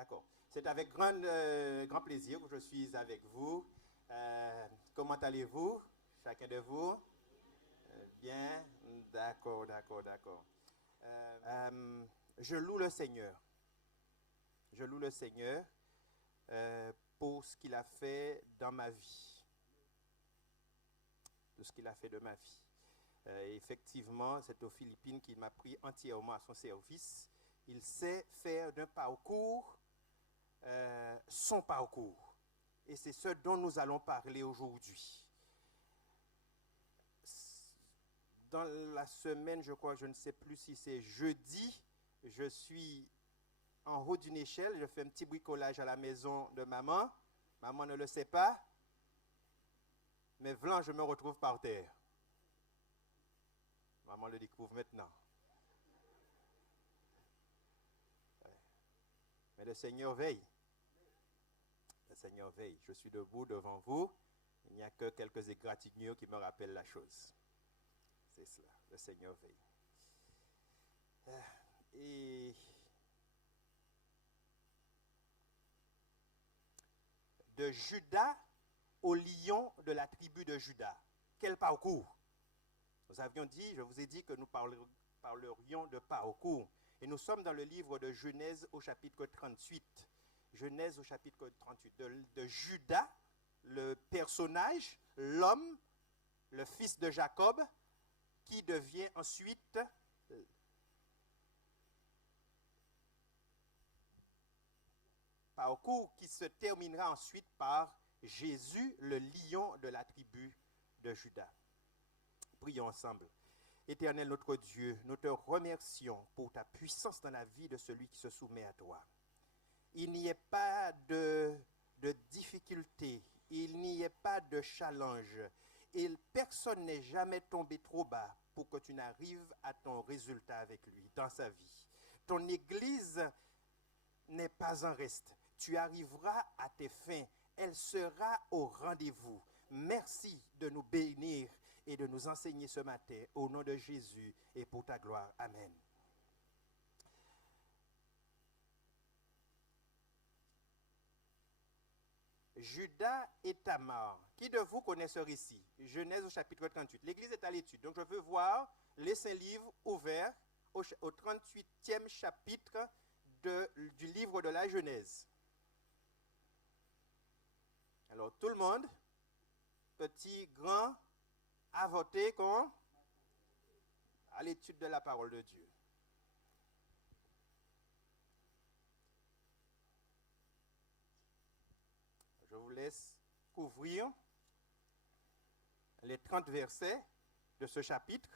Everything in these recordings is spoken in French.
D'accord. C'est avec grand plaisir que je suis avec vous. Comment allez-vous, chacun de vous? Bien? D'accord, d'accord, d'accord. Je loue le Seigneur. Je loue le Seigneur pour ce qu'il a fait dans ma vie. De ce qu'il a fait de ma vie. Effectivement, c'est aux Philippines qu'il m'a pris entièrement à son service. Il sait faire d'un parcours son parcours. Et c'est ce dont nous allons parler aujourd'hui. Dans la semaine, je crois, je ne sais plus si c'est jeudi, je suis en haut d'une échelle, je fais un petit bricolage à la maison de maman. Maman ne le sait pas, mais vlan, je me retrouve par terre. Maman le découvre maintenant. Mais le Seigneur veille. Le Seigneur veille. Je suis debout devant vous. Il n'y a que quelques égratignures qui me rappellent la chose. C'est cela. Le Seigneur veille. Et de Judas au lion de la tribu de Judas. Quel parcours! Nous avions dit, je vous ai dit que nous parlerions de parcours. Et nous sommes dans le livre de Genèse au chapitre 38. Genèse au chapitre 38. De Judas, le personnage, l'homme, le fils de Jacob, qui devient ensuite parcours qui se terminera ensuite par Jésus, le lion de la tribu de Judas. Prions ensemble. Éternel notre Dieu, nous te remercions pour ta puissance dans la vie de celui qui se soumet à toi. Il n'y ait pas de difficulté, il n'y ait pas de challenge. Et personne n'est jamais tombé trop bas pour que tu n'arrives à ton résultat avec lui dans sa vie. Ton Église n'est pas en reste. Tu arriveras à tes fins. Elle sera au rendez-vous. Merci de nous bénir et de nous enseigner ce matin au nom de Jésus et pour ta gloire. Amen. Judas et Tamar. Qui de vous connaît ce récit? Genèse au chapitre 38. L'Église est à l'étude. Donc je veux voir les saints livres ouverts au 38e chapitre du livre de la Genèse. Alors tout le monde, petit, grand, a voté à l'étude de la parole de Dieu. Je vous laisse couvrir les 30 versets de ce chapitre.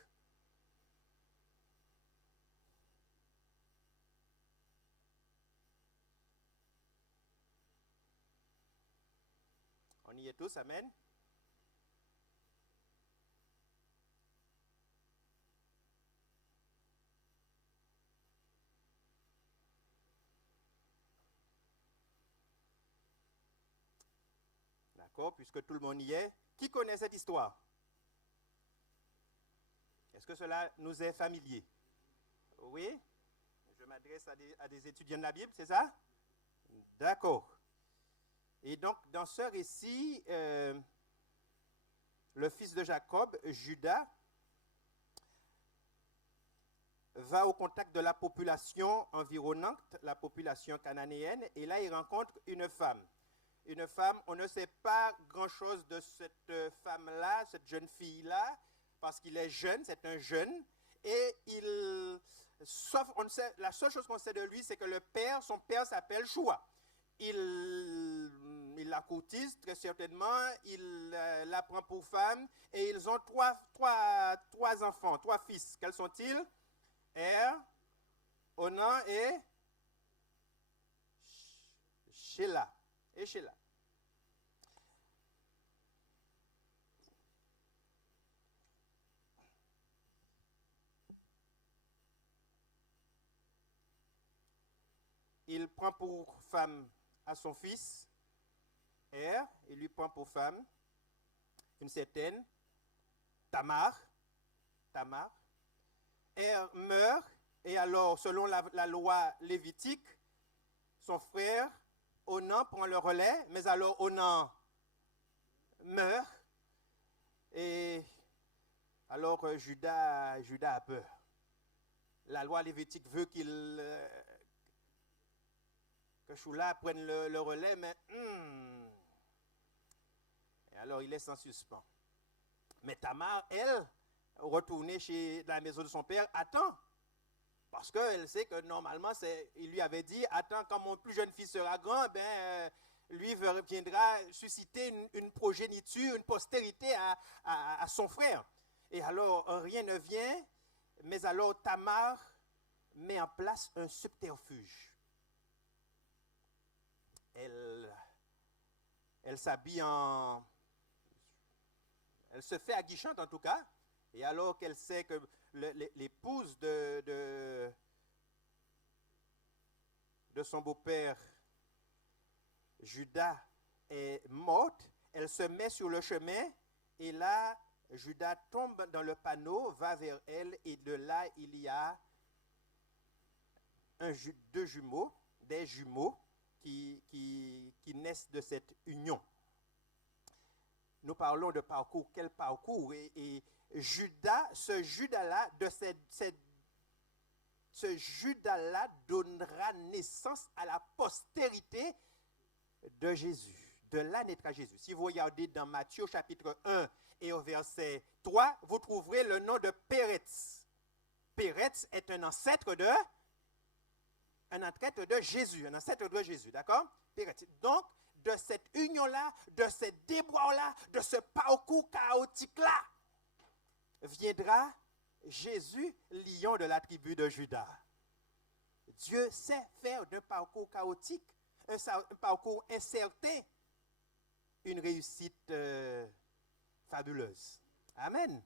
On y est tous, amen. D'accord, puisque tout le monde y est. Qui connaît cette histoire? Est-ce que cela nous est familier? Oui? Je m'adresse à des étudiants de la Bible, c'est ça? D'accord. Et donc, dans ce récit, le fils de Jacob, Judas, va au contact de la population environnante, la population cananéenne, et là, il rencontre une femme. Une femme, on ne sait pas grand-chose de cette femme-là, cette jeune fille-là, parce qu'il est jeune, c'est un jeune, et la seule chose qu'on sait de lui, c'est que son père s'appelle Choua. Il la courtise très certainement, il la prend pour femme, et ils ont trois enfants, 3 fils. Quels sont-ils? Onan et Sheila. Il prend pour femme à son fils, il lui prend pour femme une certaine Tamar. Meurt, et alors, selon la loi lévitique, son frère, Onan, prend le relais, mais alors Onan meurt. Et alors Judas a peur. La loi lévitique veut que Shula prenne le relais, mais et alors il est en suspens. Mais Tamar, elle, retournée chez la maison de son père, attend. Parce qu'elle sait que normalement, il lui avait dit, attends, quand mon plus jeune fils sera grand, lui viendra susciter une progéniture, une postérité à son frère. Et alors, rien ne vient, mais alors Tamar met en place un subterfuge. Elle s'habille elle se fait aguichante en tout cas, et alors qu'elle sait que l'épouse de son beau-père, Judas, est morte, elle se met sur le chemin, et là, Judas tombe dans le panneau, va vers elle, et de là, il y a des jumeaux qui naissent de cette union. Nous parlons de parcours, quel parcours? Et Judas, ce Judas-là donnera naissance à la postérité de Jésus. De là naîtra Jésus. Si vous regardez dans Matthieu chapitre 1 et au verset 3, vous trouverez le nom de Péretz. Péretz est un ancêtre de Jésus, d'accord? Péretz. Donc, de cette union-là, de ce déboire-là, de ce parcours chaotique-là, viendra Jésus, lion de la tribu de Juda. Dieu sait faire d'un parcours chaotique, un parcours incertain, une réussite fabuleuse. Amen.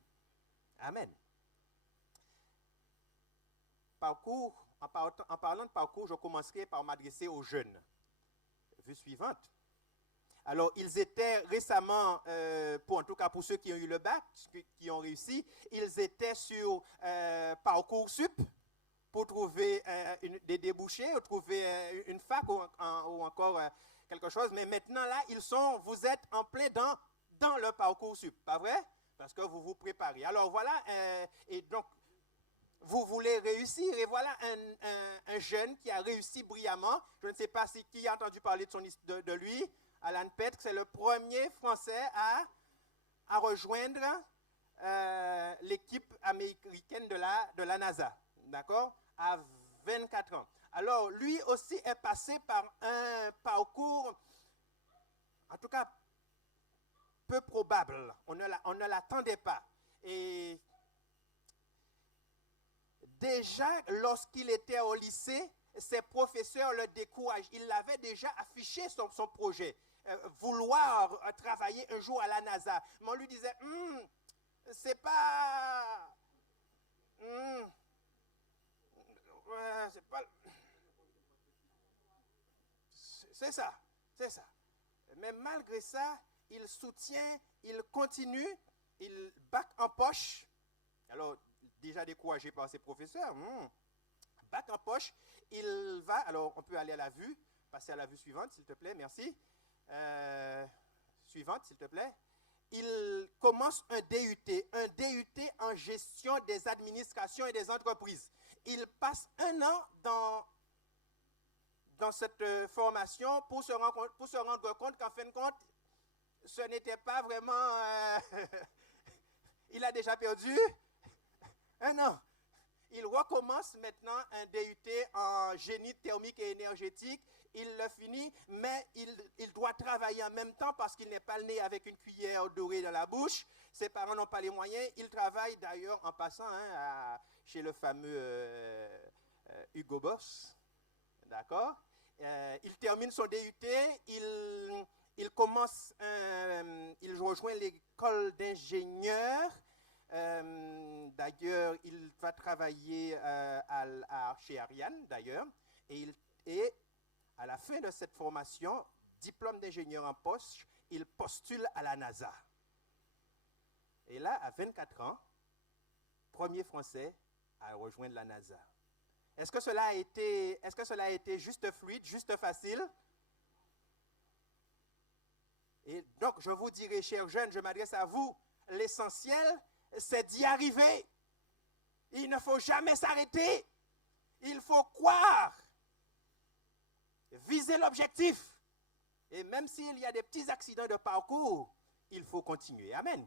Amen. Parcours, en parlant de parcours, je commencerai par m'adresser aux jeunes. Vue suivante. Alors, ils étaient récemment, en tout cas pour ceux qui ont eu le bac, qui ont réussi, ils étaient sur Parcoursup pour trouver des débouchés, ou trouver une fac ou encore quelque chose. Mais maintenant, là, vous êtes en plein dans le Parcoursup, pas vrai? Parce que vous vous préparez. Alors, voilà, et donc, vous voulez réussir, et voilà un jeune qui a réussi brillamment. Je ne sais pas qui a entendu parler de lui. Alan Petre, c'est le premier Français à rejoindre l'équipe américaine de la NASA, d'accord, à 24 ans. Alors, lui aussi est passé par un parcours, en tout cas, peu probable. On ne l'attendait pas. Et déjà, lorsqu'il était au lycée, ses professeurs le découragent. Il l'avait déjà affiché son projet, vouloir travailler un jour à la NASA. Mais on lui disait, c'est pas... c'est ça. Mais malgré ça, il soutient, il continue, il bac en poche. Alors, déjà découragé par ses professeurs, bac en poche, il va, alors on peut aller à la vue, passer à la vue suivante s'il te plaît, merci. Suivante s'il te plaît. Il commence un DUT en gestion des administrations et des entreprises. Il passe 1 an dans cette formation pour se rendre compte qu'en fin de compte, ce n'était pas vraiment... il a déjà perdu 1 an. Il recommence maintenant un DUT en génie thermique et énergétique. Il le finit, mais il doit travailler en même temps parce qu'il n'est pas né avec une cuillère dorée dans la bouche. Ses parents n'ont pas les moyens. Il travaille d'ailleurs en passant chez le fameux Hugo Boss. D'accord? Il termine son DUT. Il rejoint l'école d'ingénieurs. D'ailleurs, il va travailler chez Ariane, d'ailleurs, et à la fin de cette formation, diplôme d'ingénieur en poche, il postule à la NASA. Et là, à 24 ans, premier Français à rejoindre la NASA. Est-ce que cela a été juste fluide, juste facile? Et donc, je vous dirai, chers jeunes, je m'adresse à vous, l'essentiel, c'est d'y arriver. Il ne faut jamais s'arrêter. Il faut croire, viser l'objectif. Et même s'il y a des petits accidents de parcours, il faut continuer. Amen.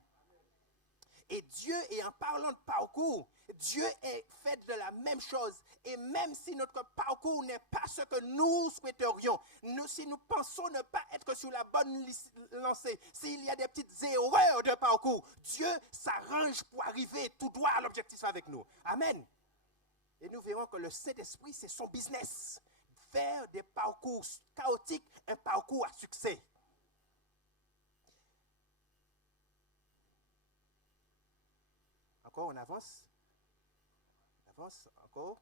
Et Dieu, et en parlant de parcours, Dieu est fait de la même chose. Et même si notre parcours n'est pas ce que nous souhaiterions, si nous pensons ne pas être sur la bonne lancée, s'il y a des petites erreurs de parcours, Dieu s'arrange pour arriver tout droit à l'objectif avec nous. Amen. Et nous verrons que le Saint-Esprit, c'est son business. Faire des parcours chaotiques, un parcours à succès. Encore, on avance. On avance encore.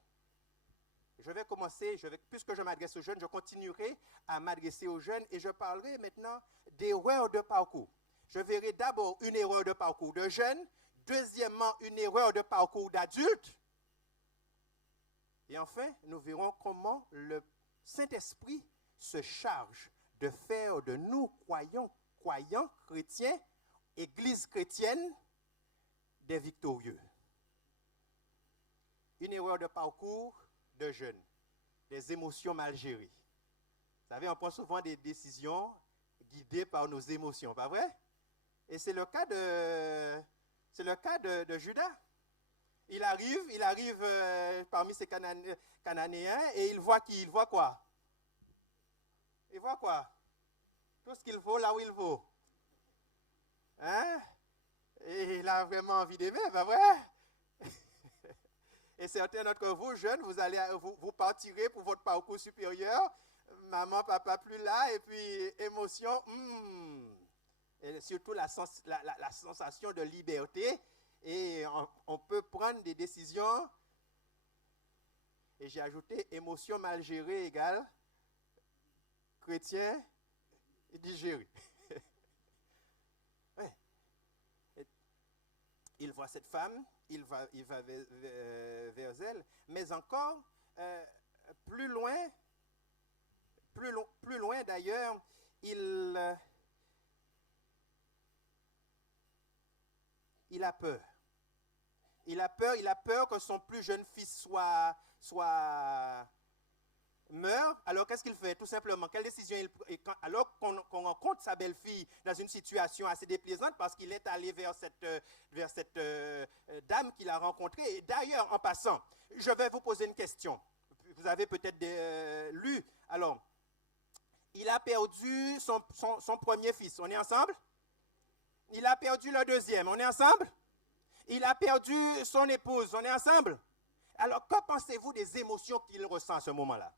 Je vais commencer, puisque je m'adresse aux jeunes, je continuerai à m'adresser aux jeunes et je parlerai maintenant d'erreurs de parcours. Je verrai d'abord une erreur de parcours de jeunes, deuxièmement une erreur de parcours d'adultes, et enfin nous verrons comment le Saint-Esprit se charge de faire de nous croyants chrétiens, Église chrétienne, des victorieux. Une erreur de parcours de jeunes, des émotions mal gérées. Vous savez, on prend souvent des décisions guidées par nos émotions, pas vrai? Et c'est le cas de Judas. Il arrive parmi ces Cananéens et il voit qui? Il voit quoi? Il voit quoi? Tout ce qu'il vaut là où il vaut. Hein? Et il a vraiment envie d'aimer, pas vrai? Et certains d'entre vous, jeunes, vous partirez pour votre parcours supérieur. Maman, papa plus là, et puis émotion, et surtout la sensation de liberté. Et on peut prendre des décisions. Et j'ai ajouté émotion mal gérée égale chrétien digéré. Ouais. Il voit cette femme, il va vers elle, mais encore plus loin d'ailleurs, il a peur. Il a peur que son plus jeune fils meurt. Alors qu'est-ce qu'il fait? Tout simplement, quelle décision alors qu'on rencontre sa belle-fille dans une situation assez déplaisante parce qu'il est allé vers cette dame qu'il a rencontrée. Et d'ailleurs, en passant, je vais vous poser une question. Vous avez peut-être lu. Alors, il a perdu son premier fils. On est ensemble? Il a perdu le deuxième. On est ensemble? Il a perdu son épouse. On est ensemble? Alors, que pensez-vous des émotions qu'il ressent à ce moment-là?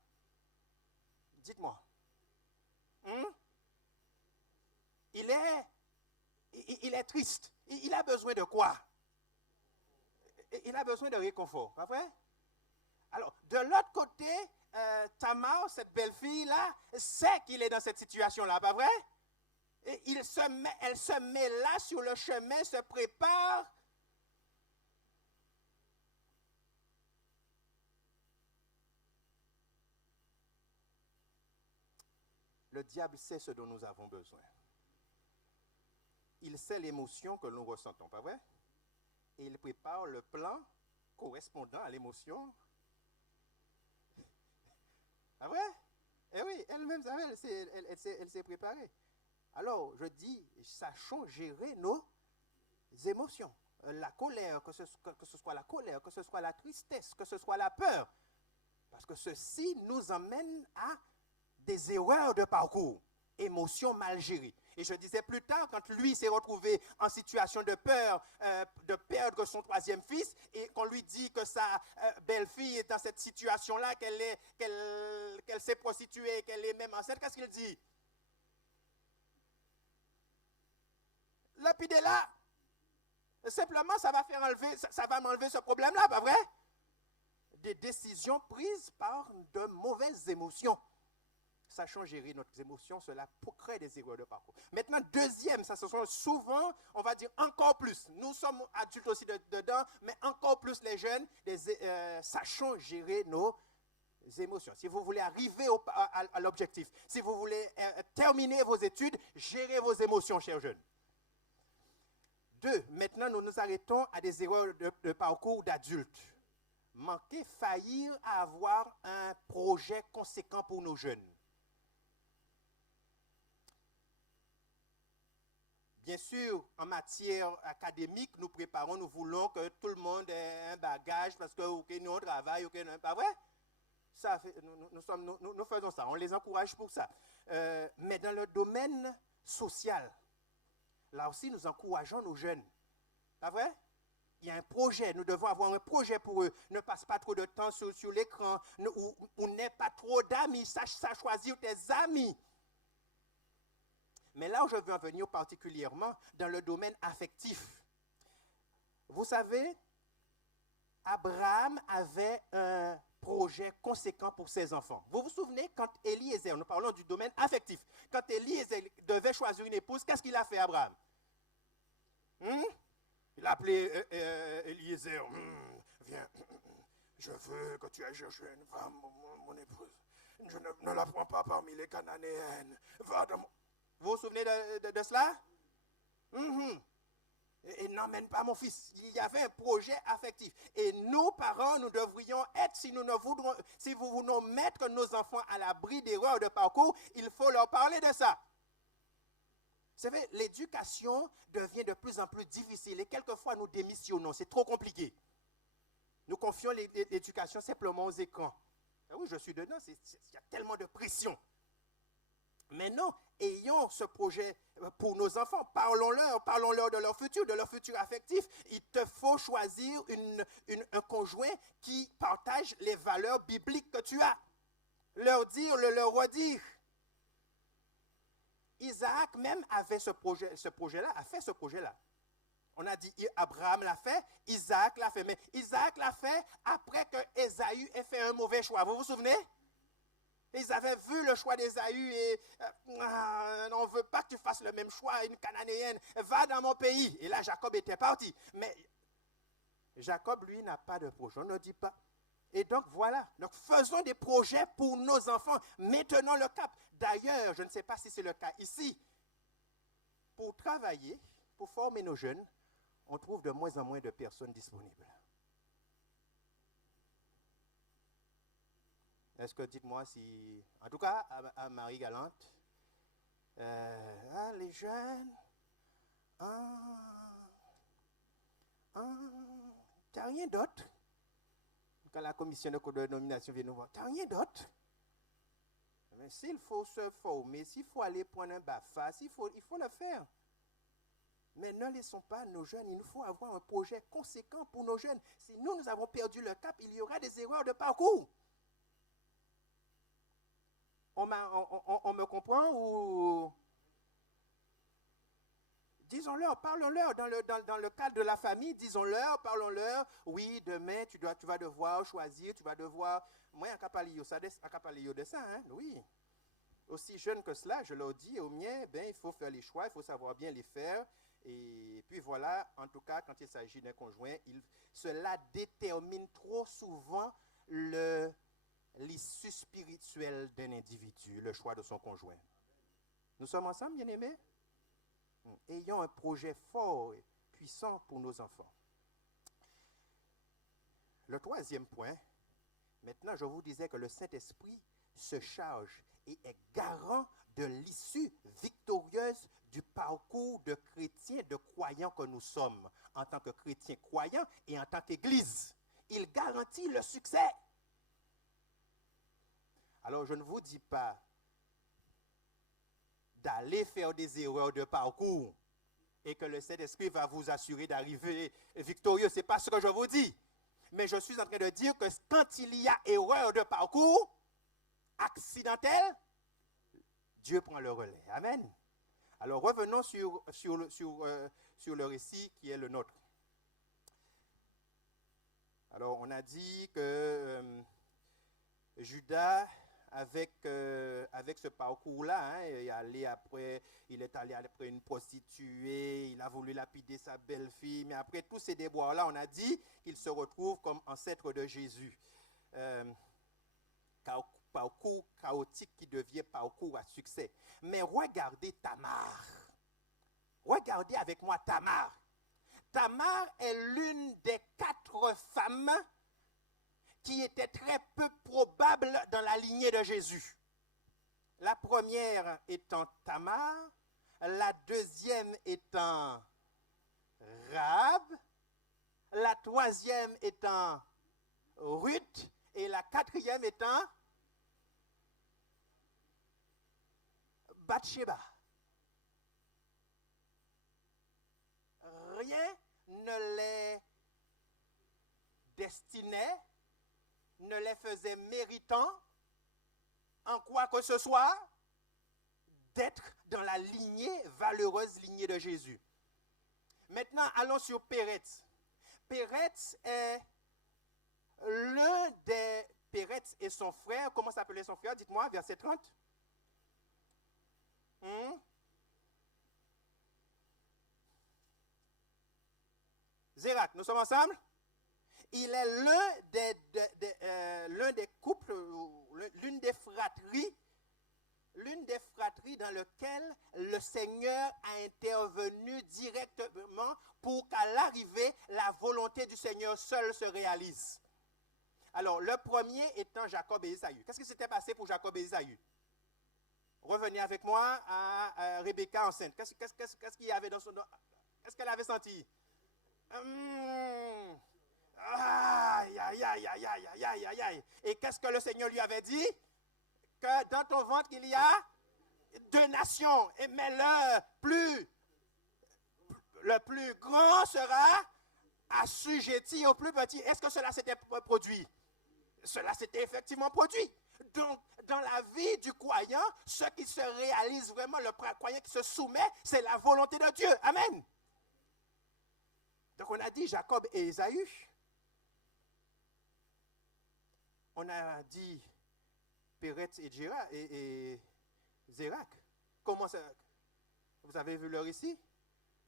Dites-moi. Il est triste. Il a besoin de quoi? Il a besoin de réconfort, pas vrai? Alors, de l'autre côté, Tamar, cette belle-fille-là, sait qu'il est dans cette situation-là, pas vrai? Et elle se met là sur le chemin, se prépare. Le diable sait ce dont nous avons besoin. Il sait l'émotion que nous ressentons, pas vrai? Et il prépare le plan correspondant à l'émotion. Pas vrai? Eh oui, elle-même, elle s'est préparée. Alors, je dis, sachons gérer nos émotions. La colère, que ce soit la colère, que ce soit la tristesse, que ce soit la peur. Parce que ceci nous emmène à des erreurs de parcours, émotions mal gérées. Et je disais plus tard, quand lui s'est retrouvé en situation de peur, de perdre son troisième fils, et qu'on lui dit que sa belle-fille est dans cette situation-là, qu'elle s'est prostituée, qu'elle est même enceinte, qu'est-ce qu'il dit? Lapidez-la. Simplement, ça va m'enlever ce problème-là, pas vrai? Des décisions prises par de mauvaises émotions. sachant gérer nos émotions, cela crée des erreurs de parcours. Maintenant, deuxième, ça se sont souvent, on va dire encore plus. Nous sommes adultes aussi dedans, mais encore plus les jeunes, sachant gérer nos émotions. Si vous voulez arriver à l'objectif, si vous voulez terminer vos études, gérez vos émotions, chers jeunes. 2. Maintenant, nous nous arrêtons à des erreurs de parcours d'adultes. Manquer, faillir à avoir un projet conséquent pour nos jeunes. Bien sûr, en matière académique, nous préparons, nous voulons que tout le monde ait un bagage parce que nous on travaille, pas vrai? Ça fait, nous faisons ça, on les encourage pour ça. Mais dans le domaine social, là aussi, nous encourageons nos jeunes. Pas vrai? Il y a un projet, nous devons avoir un projet pour eux. Ne passe pas trop de temps sur l'écran, ou n'aie pas trop d'amis, sache choisir tes amis. Mais là où je veux en venir particulièrement, dans le domaine affectif. Vous savez, Abraham avait un projet conséquent pour ses enfants. Vous vous souvenez, quand Eliezer, nous parlons du domaine affectif, quand Eliezer devait choisir une épouse, qu'est-ce qu'il a fait, Abraham? Il a appelé Eliezer. Viens, je veux que tu ailles chercher une femme, mon épouse. Je ne la prends pas parmi les Cananéennes. Va dans mon... Vous vous souvenez de cela? Et n'emmène pas mon fils. Il y avait un projet affectif. Et nous, parents, nous devrions être, si vous voulons mettre nos enfants à l'abri d'erreurs de parcours, il faut leur parler de ça. Vous savez, l'éducation devient de plus en plus difficile et quelquefois nous démissionnons. C'est trop compliqué. Nous confions l'éducation simplement aux écrans. Ah oui, je suis dedans, il y a tellement de pression. Mais non, ayons ce projet pour nos enfants. Parlons-leur de leur futur affectif. Il te faut choisir un conjoint qui partage les valeurs bibliques que tu as. Leur dire, leur redire. Isaac même avait ce projet-là, a fait ce projet-là. On a dit Abraham l'a fait, Isaac l'a fait. Mais Isaac l'a fait après que Ésaü ait fait un mauvais choix. Vous vous souvenez? Ils avaient vu le choix d'Ésaü et on ne veut pas que tu fasses le même choix, une Cananéenne, va dans mon pays. Et là, Jacob était parti. Mais Jacob, lui, n'a pas de projet, on ne dit pas. Et donc, voilà. Donc, faisons des projets pour nos enfants. Maintenons le cap. D'ailleurs, je ne sais pas si c'est le cas ici. Pour travailler, pour former nos jeunes, on trouve de moins en moins de personnes disponibles. Est-ce que, dites-moi si, en tout cas, à Marie-Galante, les jeunes, t'as rien d'autre? Quand la commission de nomination vient nous voir, t'as rien d'autre? Mais s'il faut se former, s'il faut aller prendre un BAFA, il faut le faire. Mais ne laissons pas nos jeunes, il nous faut avoir un projet conséquent pour nos jeunes. Si nous avons perdu le cap, il y aura des erreurs de parcours. On me comprend ou... Disons-leur, parlons-leur dans le cadre de la famille, disons-leur, parlons-leur. Oui, demain, tu vas devoir choisir, tu vas devoir... Moi, un capalio de ça, hein, oui. Aussi jeune que cela, je leur dis au mien, il faut faire les choix, il faut savoir bien les faire. Et puis voilà, en tout cas, quand il s'agit d'un conjoint, cela détermine trop souvent l'issue spirituelle d'un individu, le choix de son conjoint. Nous sommes ensemble, bien-aimés? Ayons un projet fort et puissant pour nos enfants. Le troisième point, maintenant je vous disais que le Saint-Esprit se charge et est garant de l'issue victorieuse du parcours de chrétiens, de croyants que nous sommes en tant que chrétiens croyants et en tant qu'Église. Il garantit le succès. Alors je ne vous dis pas d'aller faire des erreurs de parcours et que le Saint-Esprit va vous assurer d'arriver victorieux. Ce n'est pas ce que je vous dis. Mais je suis en train de dire que quand il y a erreur de parcours accidentelle, Dieu prend le relais. Amen. Alors revenons sur le récit qui est le nôtre. Alors on a dit que Judas avec ce parcours-là. Hein. Il est allé après une prostituée, il a voulu lapider sa belle-fille, mais après tous ces déboires-là, on a dit qu'il se retrouve comme ancêtre de Jésus. Parcours chaotique qui devient parcours à succès. Mais regardez Tamar. Regardez avec moi Tamar. Tamar est l'une des 4 femmes qui étaient très peu probables dans la lignée de Jésus. La première étant Tamar, la deuxième étant Rahab, la troisième étant Ruth et la 4e étant Bathsheba. Rien ne les destinait, ne les faisait méritants en quoi que ce soit d'être dans la valeureuse lignée de Jésus. Maintenant, allons sur Péretz. Péretz est l'un des... Péretz et son frère, comment s'appelait son frère? Dites-moi, verset 30. Zérak, nous sommes ensemble? Il est l'un des couples, l'une des fratries dans lesquelles le Seigneur a intervenu directement pour qu'à l'arrivée, la volonté du Seigneur seule se réalise. Alors, le premier étant Jacob et Ésaü. Qu'est-ce qui s'était passé pour Jacob et Ésaü? Revenez avec moi à Rebecca enceinte. Qu'est-ce qu'il y avait dans son... Qu'est-ce qu'elle avait senti? Aïe, aïe, aïe, aïe, aïe, aïe, aïe, aïe. Et qu'est-ce que le Seigneur lui avait dit? Que dans ton ventre, il y a 2 nations. Mais le plus grand sera assujetti au plus petit. Est-ce que cela s'était produit? Cela s'était effectivement produit. Donc, dans la vie du croyant, ce qui se réalise vraiment, le croyant qui se soumet, c'est la volonté de Dieu. Amen. Donc, on a dit Jacob et Ésaü. On a dit Péretz et Zérak. Comment ça? Vous avez vu leur ici?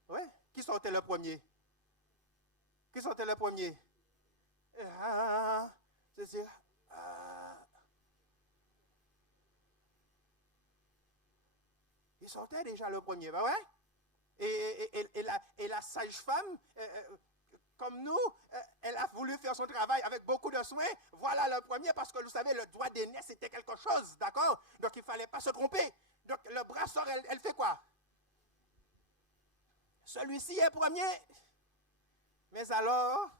Oui. Qui sortait le premier? Qui sortait le premier? C'est Zérak. Il sortait déjà le premier, ben ouais. Et la sage-femme, comme nous, elle a voulu faire son travail avec beaucoup de soin. Voilà le premier, parce que vous savez, le droit d'aîné, c'était quelque chose, d'accord? Donc il ne fallait pas se tromper. Donc le bras sort, elle fait quoi? Celui-ci est premier. Mais alors,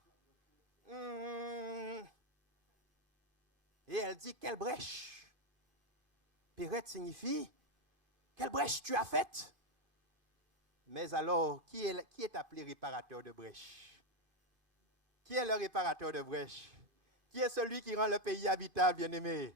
et elle dit, quelle brèche? Péretz signifie, quelle brèche tu as faite? Mais alors, qui est appelé réparateur de brèche? Qui est le réparateur de brèche? Qui est celui qui rend le pays habitable, bien-aimé?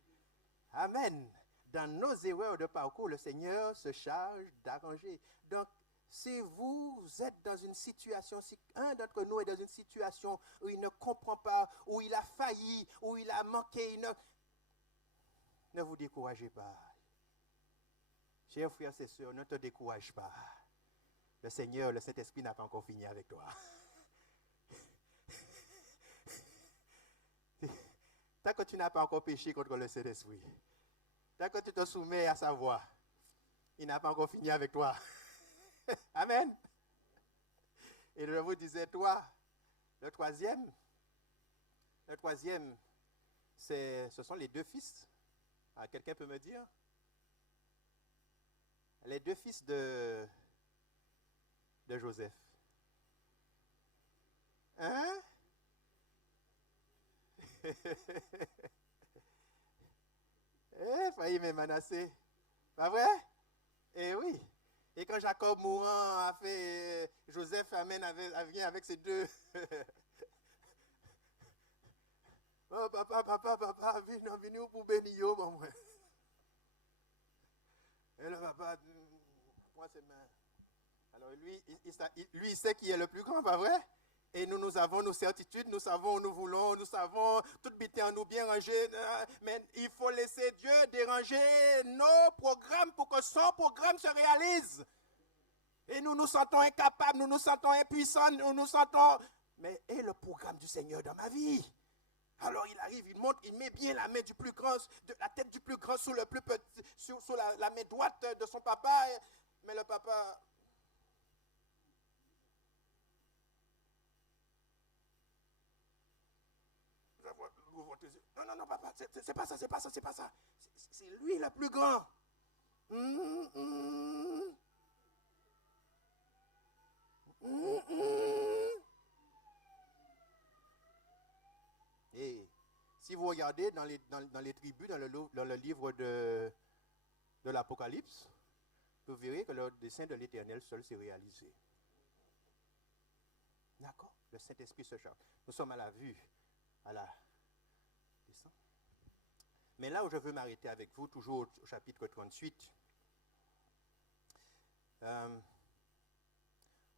Amen. Dans nos erreurs de parcours, le Seigneur se charge d'arranger. Donc, si vous êtes dans une situation, si un d'entre nous est dans une situation où il ne comprend pas, où il a failli, où il a manqué, ne vous découragez pas. Chers frères et sœurs, ne te décourage pas. Le Seigneur, le Saint-Esprit n'a pas encore fini avec toi. Tant que tu n'as pas encore péché contre le Saint-Esprit, tant que tu te soumets à sa voix, il n'a pas encore fini avec toi. Amen. Et je vous disais, toi, le troisième, ce sont les 2 fils. Quelqu'un peut me dire? Les 2 fils de Joseph. Hein? Failli me Manassé. Pas vrai? Eh oui. Et quand Jacob mourant a fait, Joseph vient avec ses 2. Oh, papa, viens pour bénir, maman. Et le papa, moi c'est ma. Alors lui, il sait qui est le plus grand, pas vrai? Et nous avons nos certitudes, nous savons où nous voulons, nous savons tout bité en nous bien rangé. Mais il faut laisser Dieu déranger nos programmes pour que son programme se réalise. Et nous nous sentons incapables, nous nous sentons impuissants, nous nous sentons... Mais et le programme du Seigneur dans ma vie? Alors il arrive, il monte, il met bien la main du plus grand, la tête du plus grand sur le plus petit, sur la main droite de son papa. Mais le papa... Non, papa, c'est pas ça, c'est pas ça, c'est pas ça. C'est lui le plus grand. Et si vous regardez dans les tribus, dans le livre de l'Apocalypse, vous verrez que le dessein de l'Éternel seul s'est réalisé. D'accord? Le Saint-Esprit se charge. Nous sommes à la vue, à la descente. Mais là où je veux m'arrêter avec vous, toujours au chapitre 38,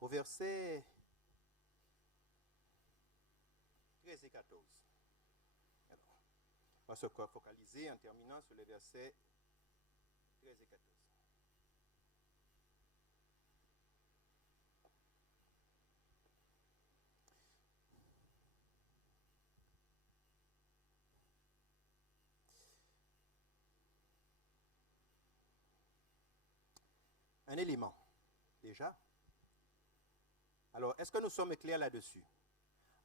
au verset 13 et 14. Alors, on va se focaliser en terminant sur les versets 13 et 14. Un élément, déjà. Alors, est-ce que nous sommes clairs là-dessus?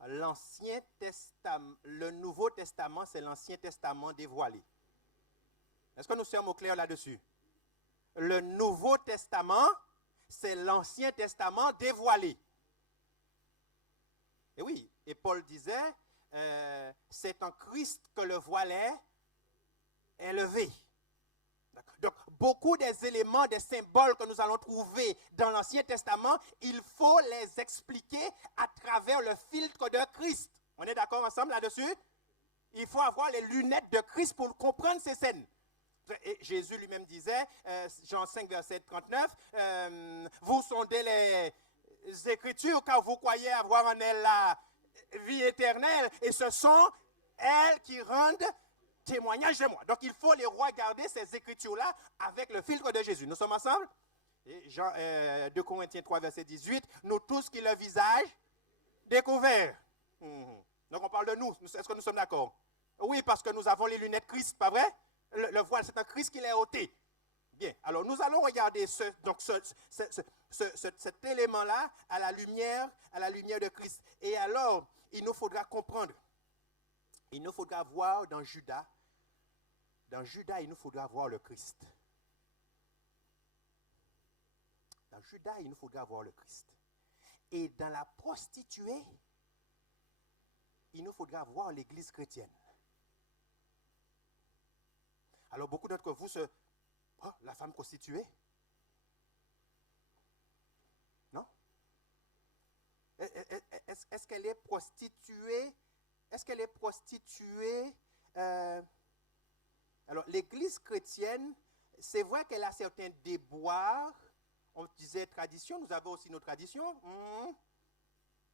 L'Ancien Testament, le Nouveau Testament, c'est l'Ancien Testament dévoilé. Est-ce que nous sommes au clair là-dessus? Le Nouveau Testament, c'est l'Ancien Testament dévoilé. Et oui, et Paul disait, c'est en Christ que le voile est levé. Donc, beaucoup des éléments, des symboles que nous allons trouver dans l'Ancien Testament, il faut les expliquer à travers le filtre de Christ. On est d'accord ensemble là-dessus? Il faut avoir les lunettes de Christ pour comprendre ces scènes. Et Jésus lui-même disait, Jean 5, verset 39, vous sondez les Écritures car vous croyez avoir en elles la vie éternelle, et ce sont elles qui rendent témoignage de moi. Donc il faut les regarder, ces écritures-là, avec le filtre de Jésus. Nous sommes ensemble? Et Jean, 2 Corinthiens 3, verset 18, nous tous qui le visage découvert. Donc on parle de nous. Est-ce que nous sommes d'accord? Oui, parce que nous avons les lunettes Christ, pas vrai? Le voile, c'est un Christ qui l'a ôté. Bien, alors nous allons regarder cet élément-là à la lumière de Christ. Et alors, il nous faudra comprendre. Il nous faudra voir dans Judas, il nous faudra voir le Christ. Dans Judas, il nous faudra voir le Christ. Et dans la prostituée, il nous faudra voir l'Église chrétienne. Alors beaucoup d'entre vous se... Oh, la femme prostituée? Non? Est-ce qu'elle est prostituée? Est-ce qu'elle est prostituée? Alors, l'Église chrétienne, c'est vrai qu'elle a certains déboires. On disait tradition, nous avons aussi nos traditions.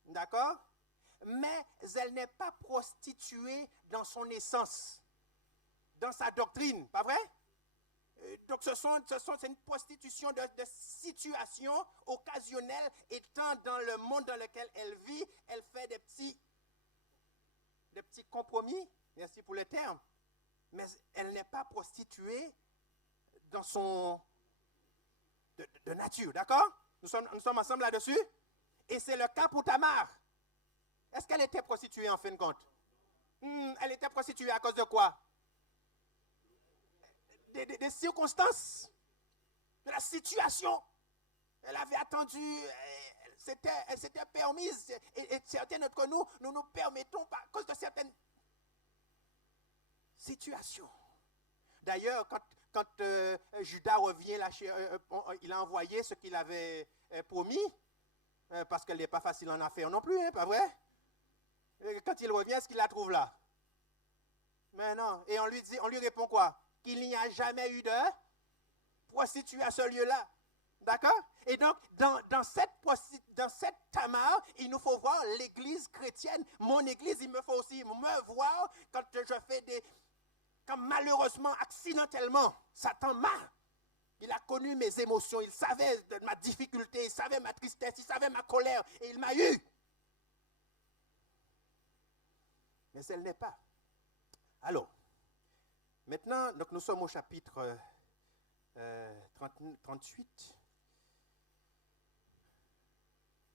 D'accord? Mais elle n'est pas prostituée dans son essence, dans sa doctrine, pas vrai? Donc, c'est une prostitution de situation occasionnelle, étant dans le monde dans lequel elle vit, elle fait des petits compromis, merci pour le terme, mais elle n'est pas prostituée dans son de nature, d'accord? Nous sommes ensemble là-dessus? Et c'est le cas pour Tamar. Est-ce qu'elle était prostituée en fin de compte? Elle était prostituée à cause de quoi? Des circonstances, de la situation. Elle avait attendu, elle s'était permise, et certains d'entre nous, nous nous permettons à cause de certaines situations. D'ailleurs, quand Judas revient, il a envoyé ce qu'il avait promis, parce qu'elle n'est pas facile en affaires non plus, hein, pas vrai? Et quand il revient, est-ce qu'il la trouve là? Mais non, et on lui répond quoi? Qu'il n'y a jamais eu de prostituée à ce lieu-là. D'accord? Et donc, dans cette Tamar, il nous faut voir l'église chrétienne. Mon église, il me faut aussi me voir quand je fais quand malheureusement, accidentellement, Satan m'a. Il a connu mes émotions, il savait de ma difficulté, il savait ma tristesse, il savait ma colère, et il m'a eu. Mais elle n'est pas. Alors, maintenant, donc nous sommes au chapitre 38.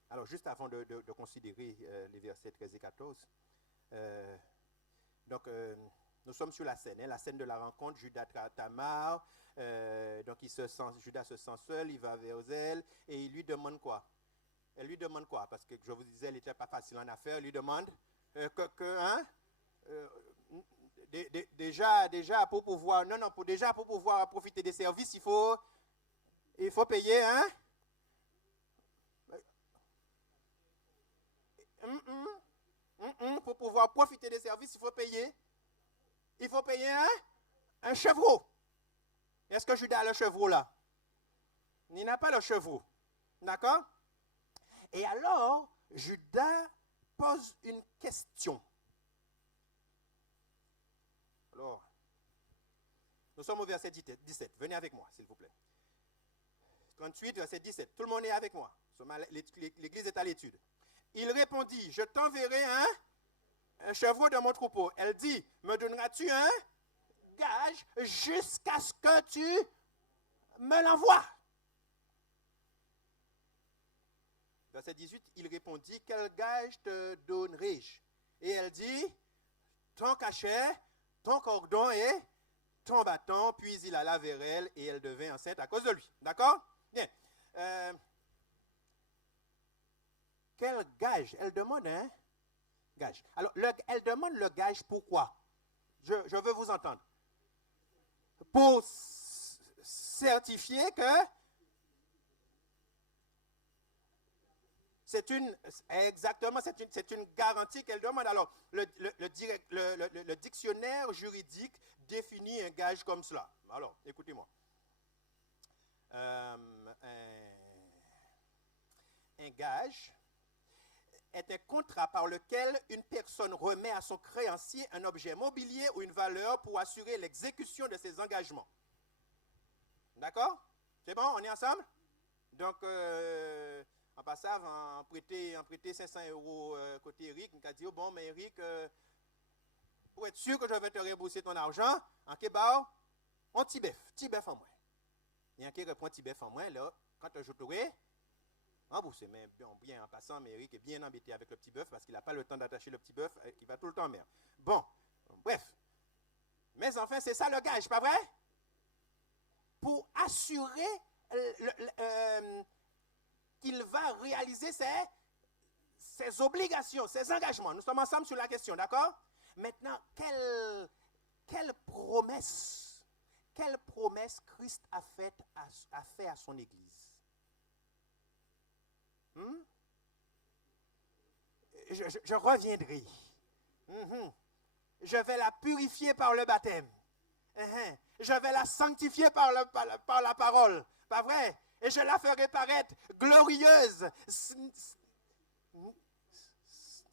Alors, juste avant de considérer les versets 13 et 14, nous sommes sur la scène de la rencontre, Judas Tamar. Donc, Judas se sent seul, il va vers elle et il lui demande quoi? Elle lui demande quoi? Parce que je vous disais, elle n'était pas facile en affaires. Elle lui demande déjà pour pouvoir, pour pouvoir profiter des services, il faut payer, hein? Pour pouvoir profiter des services, il faut payer. Il faut payer un chevreau. Est-ce que Judas a le chevreau là? Il n'a pas le chevreau. D'accord? Et alors, Judas pose une question. Alors, nous sommes au verset 17. Venez avec moi, s'il vous plaît. 38, verset 17. Tout le monde est avec moi. L'église est à l'étude. Il répondit, je t'enverrai un chevreau de mon troupeau. Elle dit, me donneras-tu un gage jusqu'à ce que tu me l'envoies? Verset 18, il répondit, quel gage te donnerai-je? Et elle dit, ton cachet, ton cordon et ton bâton. Puis il alla vers elle et elle devint enceinte à cause de lui. D'accord? Bien. Quel gage? Elle demande un gage. Alors, elle demande le gage pourquoi? Je veux vous entendre. Pour certifier que c'est une garantie qu'elle demande. Alors, le dictionnaire juridique définit un gage comme cela. Alors, écoutez-moi. Un gage est un contrat par lequel une personne remet à son créancier un objet mobilier ou une valeur pour assurer l'exécution de ses engagements. D'accord? C'est bon? On est ensemble? Donc, en passant, en prêter 500 € côté Eric, on a dit, bon, mais Eric, pour être sûr que je vais te rembourser ton argent, en kebab, on petit bœuf en moins. Il y a un qui reprend petit bœuf en moins, là, quand je t'aurai remboursé. Mais bien en passant, mais Eric est bien embêté avec le petit bœuf parce qu'il n'a pas le temps d'attacher le petit bœuf, il va tout le temps en mer. Bon, bref. Mais enfin, c'est ça le gage, pas vrai? Pour assurer qu'il va réaliser ses obligations, ses engagements. Nous sommes ensemble sur la question, d'accord? Maintenant, quelle promesse Christ a fait à son Église? Je reviendrai. Je vais la purifier par le baptême. Je vais la sanctifier par la parole. Pas vrai? Et je la ferai paraître glorieuse,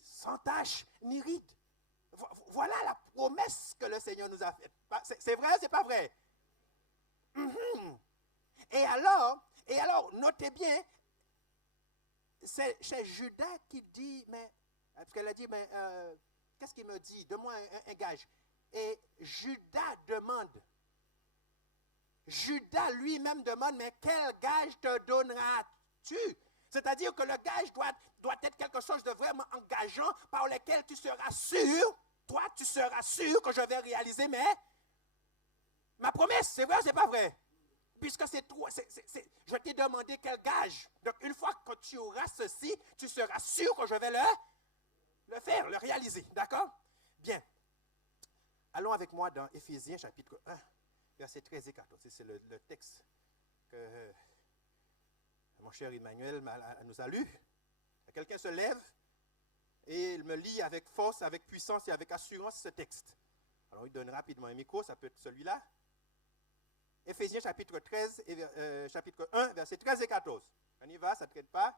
sans tache ni ride. Voilà la promesse que le Seigneur nous a faite. C'est vrai ou c'est pas vrai? Et alors, notez bien, c'est Judas qui dit, parce qu'elle a dit, qu'est-ce qu'il me dit? Donne-moi un gage. Et Judas demande. Judas lui-même demande, mais quel gage te donneras-tu? C'est-à-dire que le gage doit être quelque chose de vraiment engageant par lequel tu seras sûr, toi tu seras sûr que je vais réaliser ma promesse. C'est vrai ou c'est pas vrai? Puisque c'est toi, je t'ai demandé quel gage. Donc une fois que tu auras ceci, tu seras sûr que je vais le faire, le réaliser. D'accord? Bien. Allons avec moi dans Éphésiens chapitre 1. Versets 13 et 14. C'est le texte que mon cher Emmanuel nous a lu. Quelqu'un se lève et il me lit avec force, avec puissance et avec assurance ce texte. Alors il donne rapidement un micro, ça peut être celui-là. Éphésiens chapitre 1, versets 13 et 14. On y va, ça ne traite pas?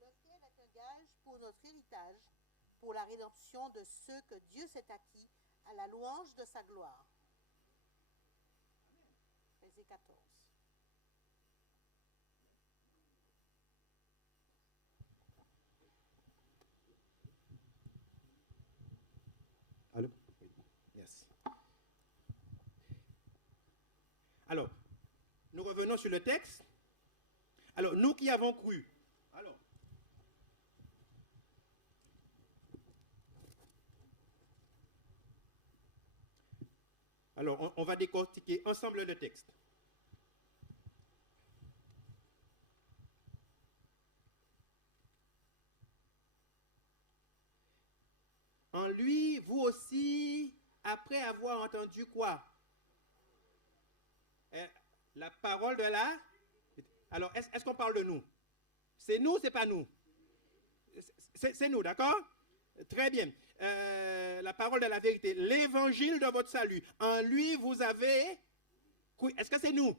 Lequel est un gage pour notre héritage, pour la rédemption de ceux que Dieu s'est acquis à la louange de sa gloire. Verset 14. Allô? Oui, merci. Alors, nous revenons sur le texte. Alors, nous qui avons cru. Alors, on va décortiquer ensemble le texte. En lui, vous aussi, après avoir entendu quoi? La parole de la... Alors, est-ce qu'on parle de nous? C'est nous, c'est pas nous? C'est nous, d'accord? Très bien. La parole de la vérité, l'évangile de votre salut. En lui, vous avez... Est-ce que c'est nous?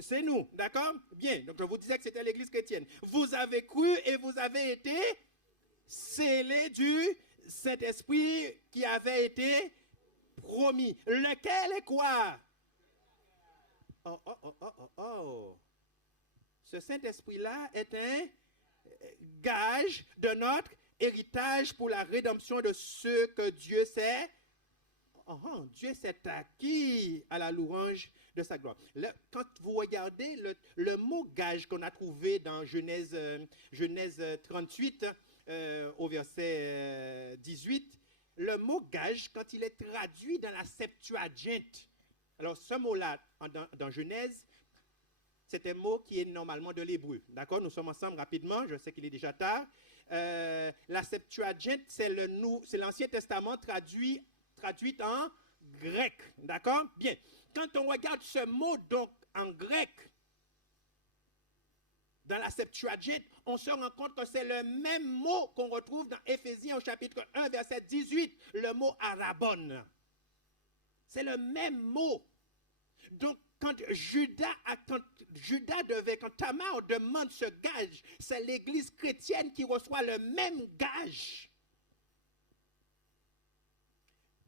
C'est nous, d'accord? Bien, donc je vous disais que c'était l'église chrétienne. Vous avez cru et vous avez été scellés du Saint-Esprit qui avait été promis. Lequel est quoi? Oh. Ce Saint-Esprit-là est un gage de notre héritage pour la rédemption de ceux que Dieu s'est Dieu s'est acquis à la louange de sa gloire. Quand vous regardez le mot gage qu'on a trouvé dans Genèse 38 au verset 18, le mot gage, quand il est traduit dans la Septuagint, alors ce mot-là dans Genèse, c'est un mot qui est normalement de l'hébreu. D'accord? Nous sommes ensemble rapidement, je sais qu'il est déjà tard. La Septuagint, c'est l'Ancien Testament traduit en grec. D'accord? Bien. Quand on regarde ce mot donc en grec, dans la Septuagint, on se rend compte que c'est le même mot qu'on retrouve dans Éphésiens au chapitre 1, verset 18, le mot arabon. C'est le même mot. Donc, quand Tamar demande ce gage, c'est l'église chrétienne qui reçoit le même gage.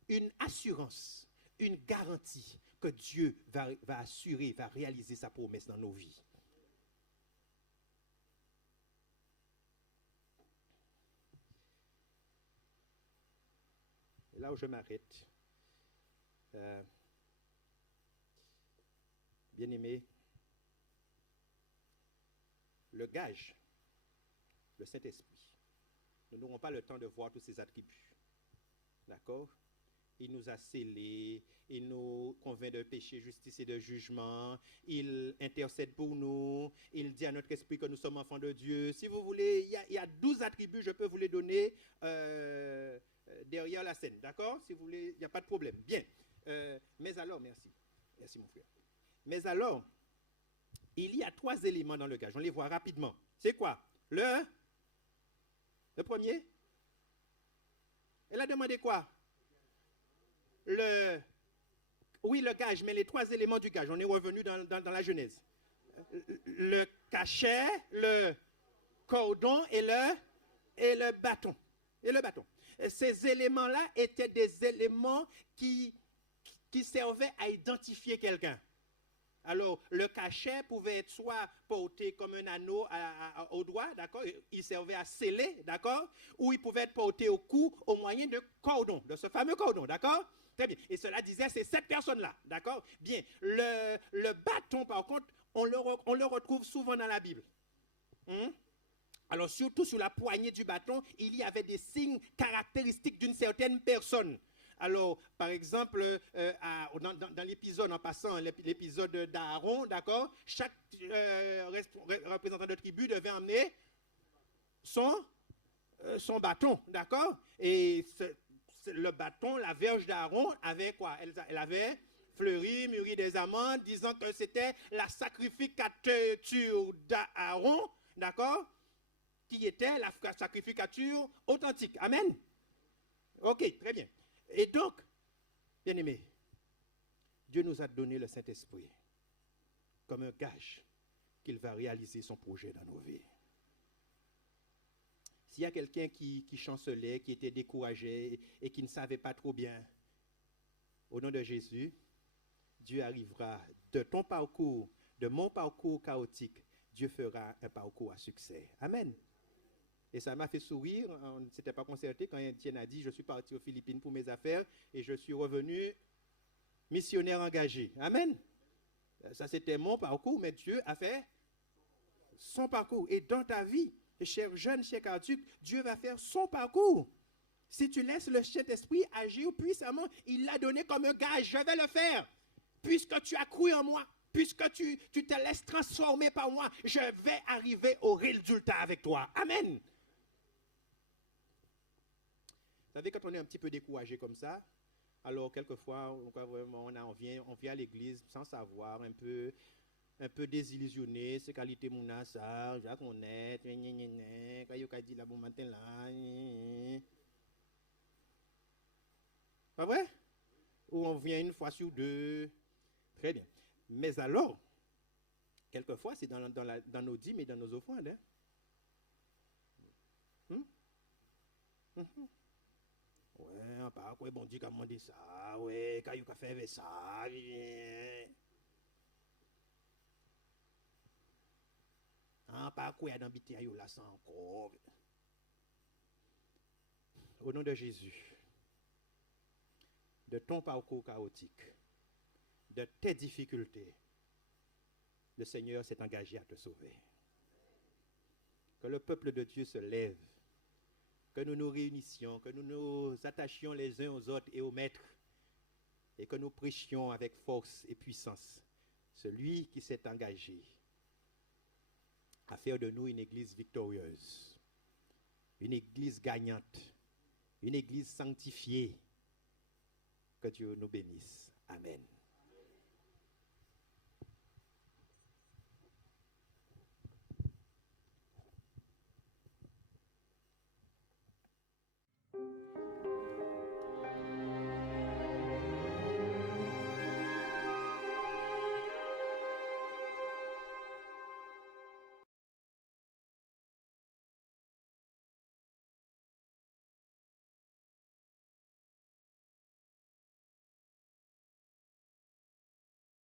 Une assurance, une garantie que Dieu va assurer, va réaliser sa promesse dans nos vies. Et là où je m'arrête, bien-aimé, le gage, le Saint-Esprit, nous n'aurons pas le temps de voir tous ses attributs. D'accord? Il nous a scellés, il nous convainc de péché, justice et de jugement, il intercède pour nous, il dit à notre esprit que nous sommes enfants de Dieu. Si vous voulez, il y a 12 attributs, je peux vous les donner derrière la scène, d'accord? Si vous voulez, il n'y a pas de problème. Bien. Mais alors, merci mon frère. Mais alors, il y a 3 éléments dans le gage, on les voit rapidement. C'est quoi? Le premier? Elle a demandé quoi? Le gage, mais les 3 éléments du gage, on est revenu dans la Genèse. Le cachet, le cordon et le bâton. Ces éléments-là étaient des éléments qui servaient à identifier quelqu'un. Alors, le cachet pouvait être soit porté comme un anneau au doigt, d'accord? Il servait à sceller, d'accord? Ou il pouvait être porté au cou au moyen de cordon, de ce fameux cordon, d'accord? Très bien. Et cela disait, c'est cette personne-là, d'accord? Bien. Le bâton, par contre, on le retrouve souvent dans la Bible. Alors, surtout sur la poignée du bâton, il y avait des signes caractéristiques d'une certaine personne. Alors, par exemple, dans l'épisode, en passant l'épisode d'Aaron, d'accord, chaque représentant de tribu devait emmener son bâton, d'accord? Et le bâton, la verge d'Aaron, avait quoi? Elle avait fleuri, mûri des amandes, disant que c'était la sacrificature d'Aaron, d'accord? qui était la sacrificature authentique. Amen. Ok, très bien. Et donc, bien aimé, Dieu nous a donné le Saint-Esprit comme un gage qu'il va réaliser son projet dans nos vies. S'il y a quelqu'un qui chancelait, qui était découragé et qui ne savait pas trop bien, au nom de Jésus, Dieu arrivera de ton parcours, de mon parcours chaotique, Dieu fera un parcours à succès. Amen. Et ça m'a fait sourire, on ne s'était pas concerté quand Étienne a dit, je suis parti aux Philippines pour mes affaires et je suis revenu missionnaire engagé. Amen. Ça c'était mon parcours, mais Dieu a fait son parcours. Et dans ta vie, cher jeune, cher adulte, Dieu va faire son parcours. Si tu laisses le Saint-Esprit agir puissamment, il l'a donné comme un gage, je vais le faire. Puisque tu as cru en moi, puisque tu te laisses transformer par moi, je vais arriver au résultat avec toi. Amen. Vous savez, quand on est un petit peu découragé comme ça, alors quelquefois, on vient à l'église sans savoir, un peu désillusionné, c'est qualité mon ça, j'ai qu'on est, quand il a dit là bon matin là. Pas vrai? Ou on vient une fois sur deux. Très bien. Mais alors, quelquefois, c'est dans nos dîmes et dans nos offrandes. Hein? Ouais, pas quoi, bon Dieu, qu'a demandé ça, ouais, quand il a fait ça, pas quoi, dans biti ayo là, ça encore. Au nom de Jésus, de ton parcours chaotique, de tes difficultés, le Seigneur s'est engagé à te sauver. Que le peuple de Dieu se lève, que nous nous réunissions, que nous nous attachions les uns aux autres et au Maître, et que nous prêchions avec force et puissance celui qui s'est engagé à faire de nous une église victorieuse, une église gagnante, une église sanctifiée. Que Dieu nous bénisse. Amen.